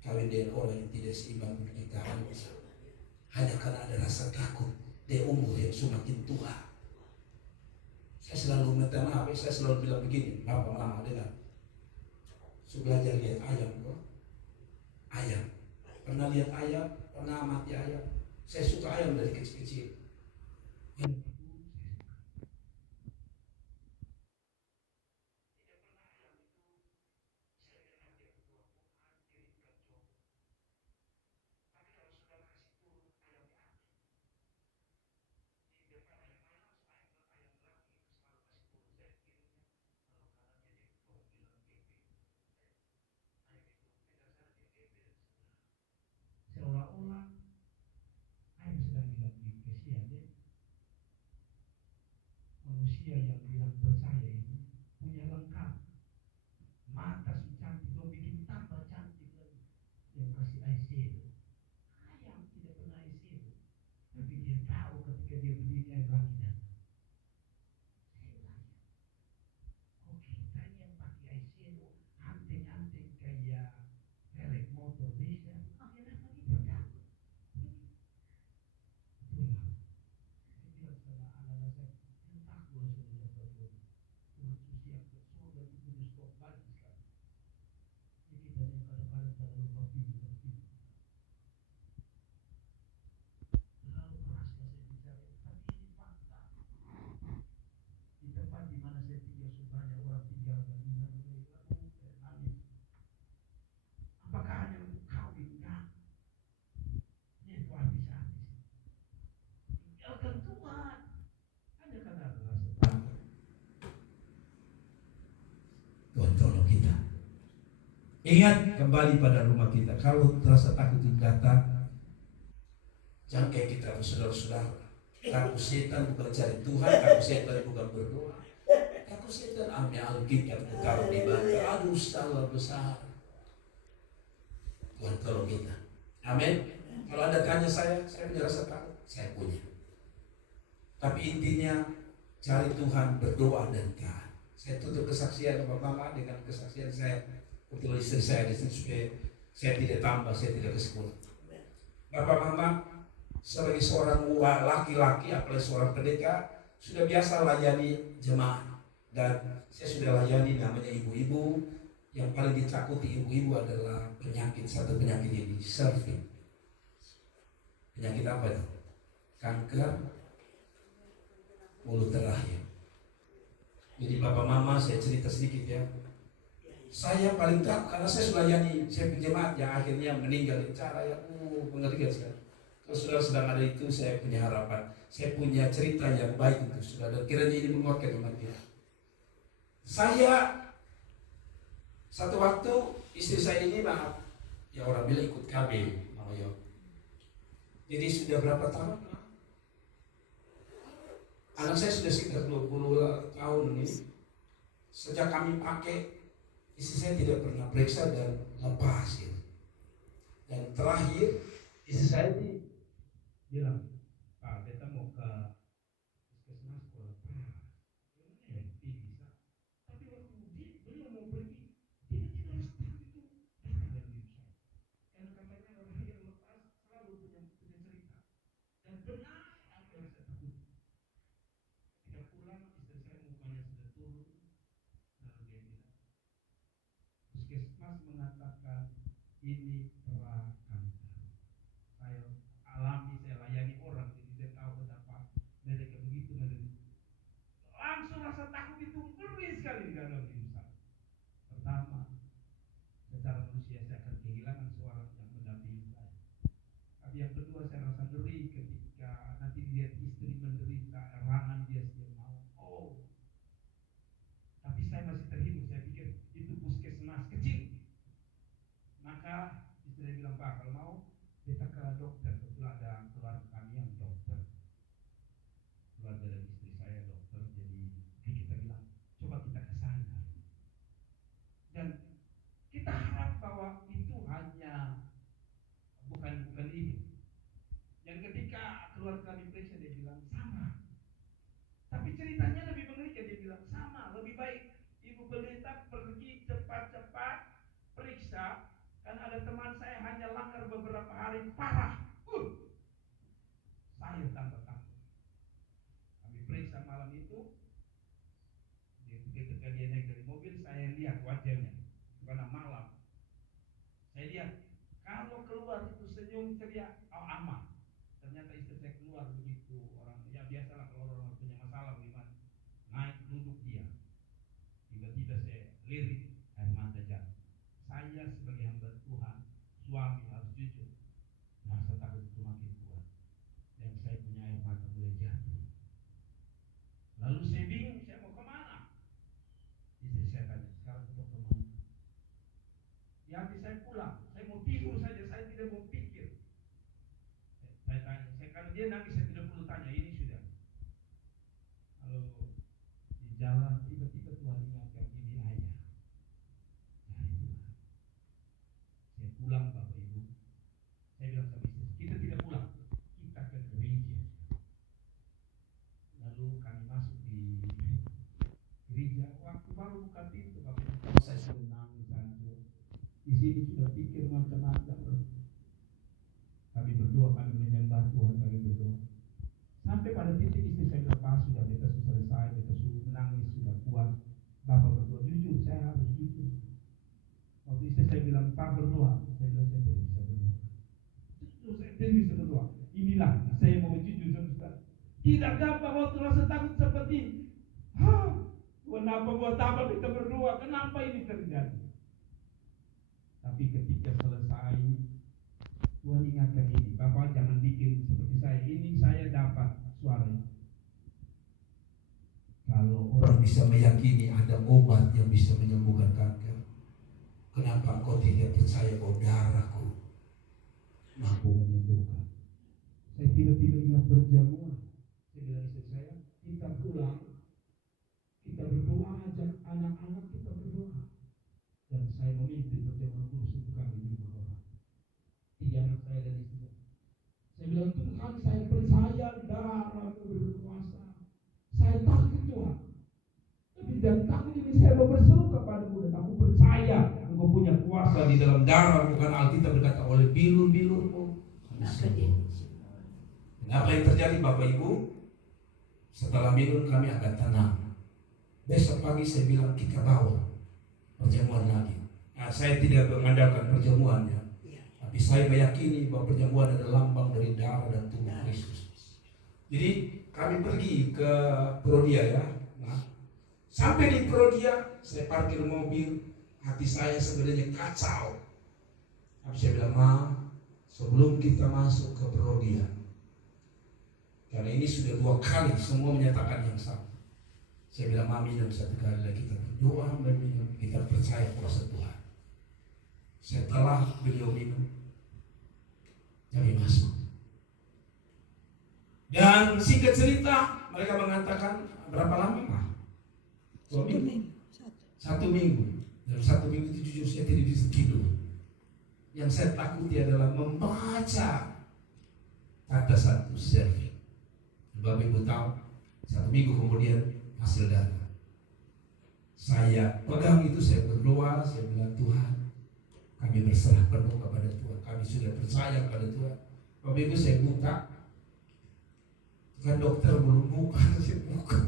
Kawin dengan orang yang tidak seimbang dengan kita hanya karena ada rasa takut dari umur yang semakin tua. Saya selalu minta maaf, saya selalu bilang begini, Bapak Mama dengar, saya belajar lihat ayam kok. Ayam, pernah lihat ayam, pernah mati ayam. Saya suka ayam dari kecil-kecil. Seolah-olah ayam sedang bilang kesian deh. Manusia yang bilang percaya ini punya lengkap. Mata si cantik, lo bikin tambah cantik lagi. Yang kasih eyeshadow. Ayam tidak pernah eyeshadow, tapi dia tahu ketika dia berdiri air lagi datang. Saya belajar. Oh kita ini yang pakai eyeshadow, anting-anting kayak velg motor bisa. Yang datang kita takut. Itulah. Saya bilang sama anak-anak saya, yang takut sudah dapat jodoh. Tuhan siap ke surga itu punya stok banyak sekali. Jadi kita yang kadang-kadang terlalu berpikir. Terlalu kerasnya saya bicara, tapi ini fakta. Di tempat di mana saya tinggal sebanyak orang tinggal dan mereka nangis. Apakah hanya untuk kawin? Enggak. Ini itu artis-artis. Tinggalkan Tuhan. Hanya karena rasa takut. Tuhan tolong kita. Ingat kembali pada rumah kita. Kalau terasa takut itu datang, jangan kayak kita saudara-saudara. Takut setan bukan cari Tuhan, takut setan bukan berdoa. Takut setan ambil Alkitab taruh di bantal. Aduh, salah besar. Tuhan tolong kita. Amin. Kalau Anda tanya saya punya rasa takut, saya punya. Tapi intinya cari Tuhan, berdoa dan taat. Saya tutup kesaksian Bapak Mama dengan kesaksian saya. Betul istri saya di sini supaya saya tidak tambah, saya tidak kesekolah. Bapak Mama sebagai seorang laki-laki, apalagi seorang pendeta, sudah biasa layani jemaat. Dan saya sudah layani namanya ibu-ibu. Yang paling ditakuti ibu-ibu adalah satu penyakit ini, surfing. Penyakit apa itu? Kanker mulut terakhir. Jadi Bapak Mama, saya cerita sedikit ya. Saya paling takut karena saya sudah layani saya penjemaat yang akhirnya meninggal di cara yang mengerikan sekali. Kalau saudara sedang ada itu, saya punya harapan, saya punya cerita yang baik untuk saudara. Kiranya ini menguatkan iman kita. Saya satu waktu istri saya ini maaf, ya orang bilang ikut KB, jadi sudah berapa tahun? Anak saya sudah sekitar 20 tahun ini. Sejak kami pakai, istri saya tidak pernah periksa dan lepas gitu. Dan terakhir istri saya ini bilang, Pak, beta mau ke puskesmas kalau ya bisa. Tapi waktu beliau mau pergi, tiba-tiba harus tahu itu datang dalam diri saya. Karena katanya orang yang lepas selalu punya cerita. Dan benar apa yang saya takut. Ketika pulang, istri saya mukanya sudah turun. Lalu dia bilang, puskesmas mengatakan ini kanker. Saya alami, saya layani orang, jadi saya tahu betapa mereka begitu menderita. Langsung rasa takut itu berlebih sekali di dalam diri saya. Pertama, secara manusia saya akan kehilangan seorang yang mendampingi saya. Tapi yang kedua, saya rasa ngeri ketika nanti lihat istri menderita, erangan dia mau. Tapi saya masih terhibur, saya pikir itu puskesmas kecil. Maka istri bilang, Pak, kalau mau kita ke dokter. Kebetulan ada keluarga kami yang dokter, keluarga dari istri saya dokter. Jadi kita bilang, coba kita ke sana. Dan kita harap bahwa itu hanya bukan ini. Yang ketika keluarga kami periksa, dia bilang sama. Tapi ceritanya lebih mengerikan, dia bilang sama, lebih baik ibu pendeta pergi cepat-cepat periksa. Kan ada teman saya hanya langgar beberapa hari parah. Saya tambah takut. Kami periksa malam itu. Ketika dia naik dari mobil, saya lihat wajahnya. Karena malam, saya lihat kalau keluar itu senyum ceria, aman. Ternyata istri saya keluar begitu orang, ya biasalah kalau orang punya masalah gimana. Naik duduk dia. Tiba-tiba saya lirik, air mata jatuh. Saya sebagai hamba Tuhan, suami harus jujur. Rasa takut itu makin kuat. Dan saya punya air mata mulai jatuh. Lalu saya bingung, saya mau kemana? Istri saya tanya, sekarang mau kemana? Di hati saya pulang, saya mau tidur saja, saya tidak mau pikir. Saya tanya, kalau dia nangis saya tidak perlu tanya, ini sudah. Lalu di jalan tiba-tiba Tuhan ingatkan, ini ayah. Saya pulang Bapak Ibu. Saya bilang sama istri, kita tidak pulang, kita ke gereja. Lalu kami masuk di gereja. Waktu baru buka pintu Bapak Ibu, saya sudah nangis hancur. Di sini sudah pikir macam-macam. Kami berdoa, kami menyembah Tuhan, kami berdoa. Sampai pada titik istri saya bilang, Pak, sudah beta selesai, beta sudah menangis, sudah kuat. Bapak berdoa, jujur, saya harus jujur. Waktu istri saya bilang, Pak berdoa, saya bilang saya tidak bisa berdoa. Jujur, saya tidak bisa berdoa. Inilah saya mau jujur saudara. Tidak gampang waktu rasa takut seperti ini. Kenapa buat apa kita berdoa? Kenapa ini terjadi? Tapi ketika selesai, Tuhan ingatkan ini, Bapak jangan bikin seperti saya. Ini saya dapat suara. Kalau orang bisa meyakini ada obat yang bisa menyembuhkan kanker, kenapa Apa engkau tidak percaya bahwa darahku mampu menyembuhkan? Saya tiba-tiba ingat perjamuan. Saya bilang istri saya, kita pulang, kita berdoa, ajak anak-anak kita berdoa. Dan saya memimpin perjamuan kudus untuk kami 5 orang. 3 anak saya dan istri saya. Saya bilang, Tuhan, saya percaya darahmu berkuasa. Saya takut Tuhan. Tapi dari takut ini saya mau berseru kepadamu dan aku percaya engkau punya kuasa di dalam darah. Bukan Alkitab berkata oleh bilur-bilurmu. Apa yang terjadi Bapak Ibu? Setelah minum kami akan tenang. Besok pagi saya bilang kita bawa perjamuan lagi. Nah, saya tidak mengandalkan perjamuannya, tapi saya meyakini bahwa perjamuan adalah lambang dari darah dan tubuh Kristus. Jadi kami pergi ke Prodia ya. Nah, sampai di Prodia saya parkir mobil, hati saya sebenarnya kacau. Tapi saya bilang, Ma, sebelum kita masuk ke Prodia, karena ini sudah 2 kali semua menyatakan yang sama. Saya bilang, Ma, minum 1 kali lagi, kita berdoa dan minum, kita percaya kuasa Tuhan. Setelah beliau minum, kami masuk. Dan singkat cerita, mereka mengatakan berapa lama Pak? 2 minggu. 1 minggu. Dalam 1 minggu itu jujur saya tidak bisa tidur. Yang saya takuti adalah membaca kata 1 serving. Bapak Ibu tahu, 1 minggu kemudian hasil data. Saya pegang itu, saya berdoa, saya bilang, Tuhan, kami berserah penuh kepada Tuhan. Kami sudah percaya kepada Tuhan. Bapak Ibu, saya buka. Kan dokter belum buka, saya buka.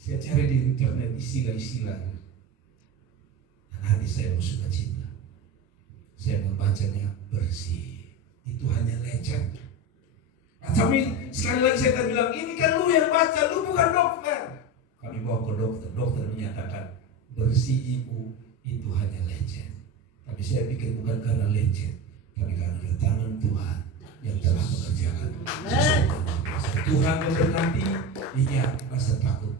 Saya cari di internet istilah-istilah. Dan hati saya bersuka cita. Saya membacanya bersih. Itu hanya lecet. Tapi sekali lagi saya akan bilang, ini kan lu yang baca, lu bukan dokter. Kami bawa ke dokter. Dokter menyatakan, bersih ibu itu hanya lecet. Tapi saya pikir bukan karena lecet, tapi karena tangan Tuhan yang telah mengerjakan sesuatu. Tuhan memberkati, ingat rasa takut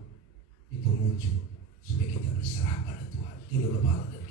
itu muncul supaya kita berserah pada Tuhan. Itu kepala dari